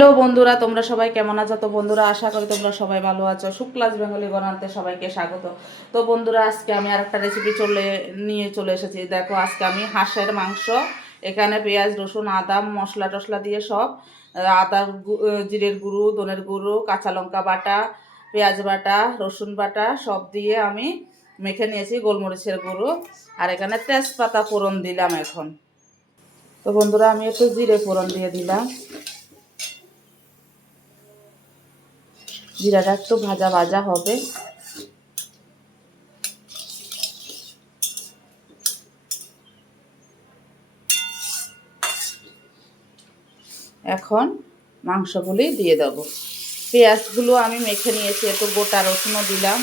Hello বন্ধুরা, তোমরা সবাই কেমন আছো? তো বন্ধুরা, আশা করি তোমরা সবাই ভালো আছো। শুক্লাস বেঙ্গলি বানাতে সবাইকে স্বাগত। তো বন্ধুরা, আজকে আমি আরেকটা রেসিপি নিয়ে চলে এসেছি। দেখো, আজকে আমি হাঁসের মাংস, এখানে পেঁয়াজ রসুন আদা মশলা টশলা দিয়ে সব আদা জিরের গুঁড়ো, ধনের গুঁড়ো, কাঁচা লঙ্কা বাটা, পেঁয়াজ বাটা, রসুন বাটা সব দিয়ে আমি মেখে নিয়েছি, গোলমরিচের গুঁড়ো। আর এখানে তেজপাতা ফোড়ন দিলাম এখন। তো বন্ধুরা, আমি একটু জিরে ফোড়ন দিয়ে দিলাম। জিরাটা একটু ভাজা ভাজা হবে। এখন মাংসগুলি দিয়ে দেব। পেঁয়াজগুলো আমি মেখে নিয়েছি, একটু গোটা রসুনও দিলাম।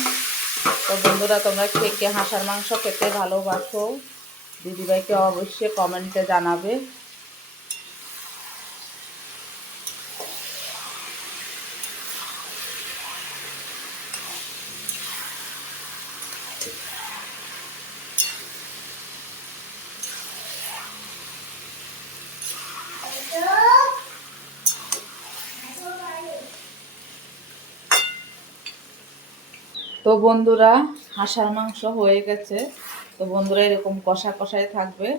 তো বন্ধুরা, তোমরা কে কে হাঁসের মাংস খেতে ভালোবাসো দিদিভাইকে অবশ্যই কমেন্টে জানাবে। তো বন্ধুরা, হাঁসের মাংস হয়ে গেছে। তো বন্ধুরা, এরকম কষা কষাই থাকবে।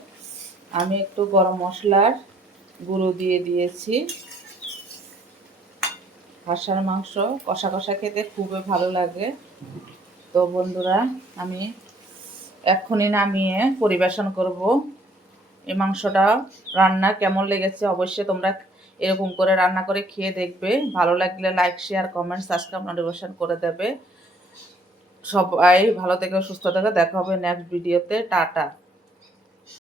আমি একটু গরম মশলার গুঁড়ো দিয়ে দিয়েছি। হাঁসের মাংস কষা কষা খেতে খুবই ভালো লাগে। তো বন্ধুরা, আমি এক্ষুনি নামিয়ে পরিবেশন করব। এই মাংসটা রান্না কেমন লেগেছে অবশ্যই তোমরা এরকম করে রান্না করে খেয়ে দেখবে। ভালো লাগলে like share comment subscribe notification করে দেবে। সবাই ভালো থেকো, সুস্থ থেকো। দেখা হবে নেক্সট ভিডিওতে। টাটা।